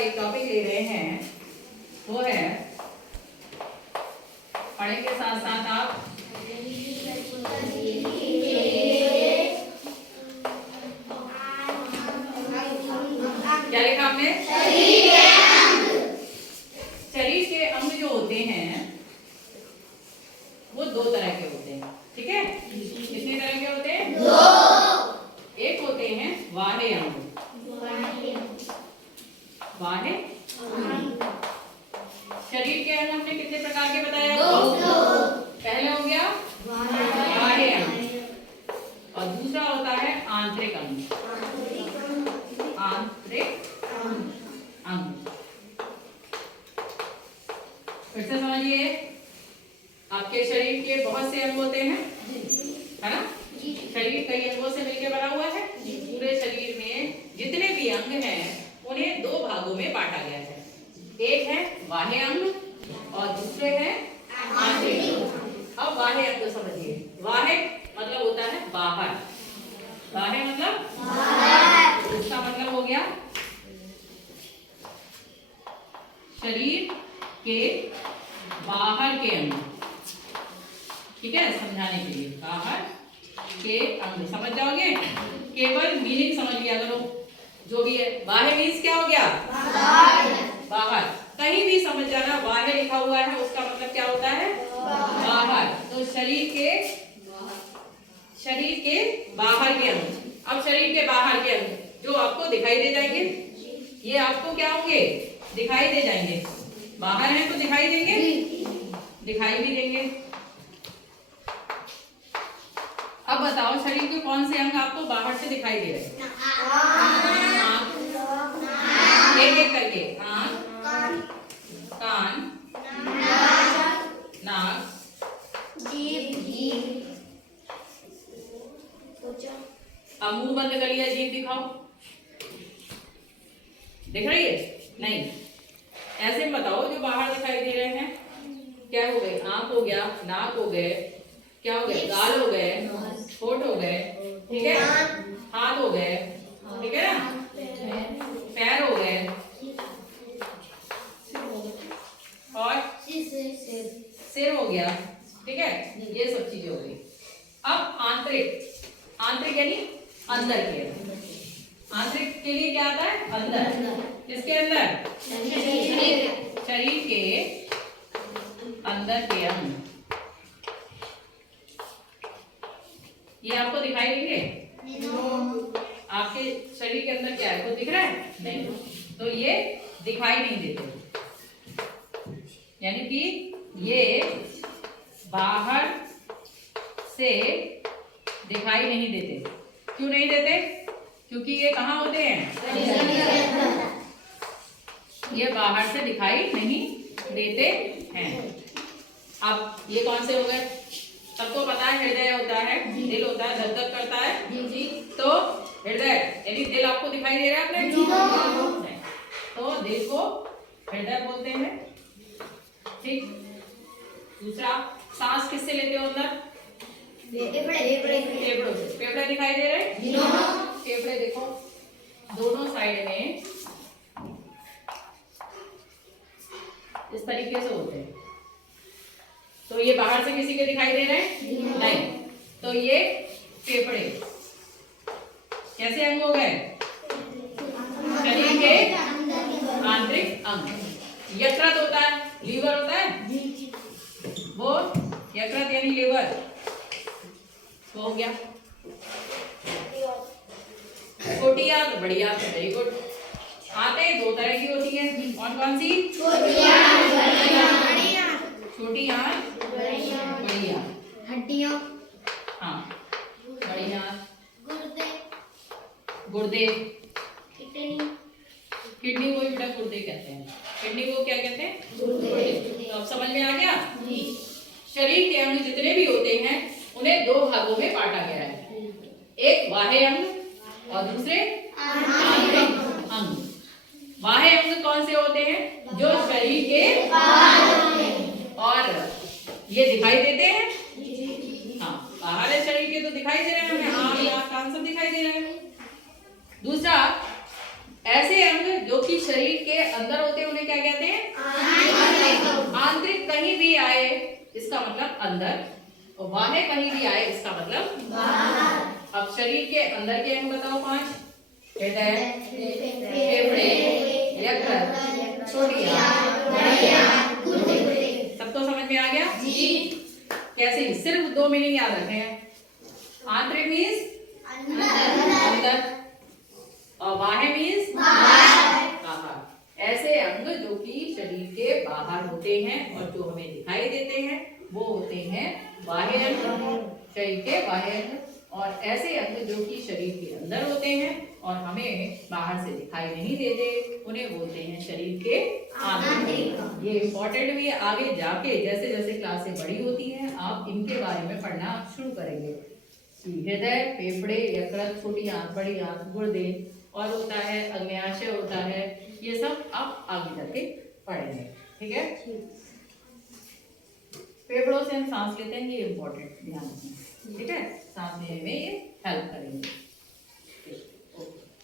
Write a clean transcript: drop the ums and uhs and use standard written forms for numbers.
एक टॉपिक ले रहे हैं, वो है पढ़ने के साथ साथ आप क्या लिखा हमने? शरीर के अंग जो होते हैं वो दो तरह के होते हैं, ठीक है? कितने तरह के होते हैं? दो। एक होते हैं बाह्य अंग। बाह्य शरीर के अंग हमने कितने प्रकार के बताया? दो। पहले हो गया बाह्य अंग और दूसरा होता है आंतरिक अंग। आंतरिक अंग फिर से समझिए, आपके शरीर के बहुत से अंग होते हैं, है ना? शरीर कई अंगों से मिलकर बना हुआ है। पूरे शरीर में जितने भी अंग हैं उन्हें दो भागों में बांटा गया है। एक है बाह्य अंग और दूसरे हैं आंतरिक अंग। अब बाह्य अंग समझिए। बाह्य मतलब होता है बाहर। बाह्य मतलब बाहर। इसका मतलब हो गया शरीर के बाहर के अंग, ठीक है? समझाने के लिए बाहर के अंग समझ जाओगे, केवल मीनिंग समझ लिया करो जो भी है। बाहर मीन्स क्या हो गया? बाहर। कहीं भी समझ जाना बाहर लिखा हुआ है उसका मतलब क्या होता है? बाहर। तो शरीर के बाहर के अंग। अब शरीर के बाहर के अंग जो आपको दिखाई दे जाएंगे, ये आपको क्या होंगे? दिखाई दे जाएंगे। बाहर है तो दिखाई देंगे, दिखाई भी देंगे। अब बताओ शरीर के कौन से अंग आपको बाहर से दिखाई दे रहे हैं? एक एक करके। आँख, कान, नाक, जीभ। अब मुंह बंद कर लिया, जीभ दिखाओ। दिख रही है? नहीं। ऐसे में बताओ जो बाहर दिखाई दे रहे हैं क्या हो गए? आँख हो गया, नाक हो गए, क्या हो गए? गाल हो गए, होठ हो गए, ठीक है? हाथ हो गए, ठीक है ना? पैर हो गए और सिर हो गया, ठीक है? ये सब चीजें हो गई। अब आंतरिक यानी अंदर के। आंतरिक के लिए क्या आता है? अंदर। किसके अंदर? शरीर के अंदर के अंग। ये आपको दिखाई देंगे? आपके शरीर के अंदर क्या है? कुछ दिख रहा है? नहीं। तो ये दिखाई नहीं देते, यानी कि ये बाहर से दिखाई नहीं देते। क्यों नहीं देते? क्योंकि ये कहाँ होते हैं? ये बाहर से दिखाई नहीं देते हैं। अब ये कौन से हो गए? सबको पता है हृदय होता है, दिल होता है, धड़धड़ करता है जी। तो हृदय यानी दिल आपको दिखाई दे रहा है अपने? तो दिल को हृदय बोलते हैं, ठीक? दूसरा, सांस किससे लेते हो अंदर? फेफड़ों से। फेफड़े दिखाई दे रहे हैं? फेफड़े देखो दोनों साइड में इस तरीके से होते हैं। तो ये बाहर से किसी के दिखाई दे रहे हैं? नहीं। तो ये फेफड़े कैसे अंग हो गए? शरीर के आंतरिक अंग। यकृत होता है, लीवर होता है, वो यकृत यानी लीवर, वो हो गया। छोटी आंत, बड़ी आंत, वेरी गुड। आंतें दो तरह की होती है, कौन कौन सी? छोटी आंत, बड़ी आंत, हड्डियों, हाँ, बड़ी आंत, गुर्दे, किडनी को भी बेटा गुर्दे कहते हैं। किडनी को क्या कहते हैं? गुर्दे। तो अब समझ में आ गया? शरीर के अंग जितने भी होते हैं उन्हें दो भागों में बांटा गया है, एक बाह्य अंग और दूसरे आंतरिक अंग। बाह्य अंग कौन से होते हैं? जो शरीर के और ये दिखाई देते हैं, हाँ, बाहर है शरीर के तो दिखाई दे रहे हैं हमें, आँख, नाक, कान सब दिखाई दे रहे हैं। दूसरा, ऐसे अंग जो कि शरीर के अंदर होते हैं उन्हें क्या कहते हैं? आंतरिक। कहीं भी आए इसका मतलब अंदर, और बाह्य कहीं भी आए इसका मतलब बाहर। अब शरीर के अंदर के अंग बताओ 5। हृदय, फेफड़े, यकृत, छोटी आंत, बड़ी आंत, गुर्दे। सब तो समझ में आ गया जी? कैसे? सिर्फ 2 मीनिंग याद रखे हैं। आंतरिक मीन्स अंदर, और बाह्य मीन्स बाहर। ऐसे अंग जो कि शरीर के बाहर होते हैं और जो हमें दिखाई देते हैं वो होते हैं बाह्य अंग, शरीर के बाह्य अंग। और ऐसे अंग जो कि शरीर के अंदर होते हैं और हमें बाहर से दिखाई नहीं देते उन्हें बोलते हैं शरीर के आंतरिक। ये इम्पोर्टेंट भी है। आगे जाके जैसे जैसे क्लासें बड़ी होती हैं आप इनके बारे में पढ़ना शुरू करेंगे। हृदय, फेफड़े, यकृत, छोटी आंत, बड़ी आंत, गुर्दे, और होता है अग्न्याशय होता है। ये सब आप आगे जाके पढ़ेंगे। ठीक है? फेफड़ों से हम सांस लेते हैं, ये इम्पोर्टेंट ध्यान रखना। ठीक है?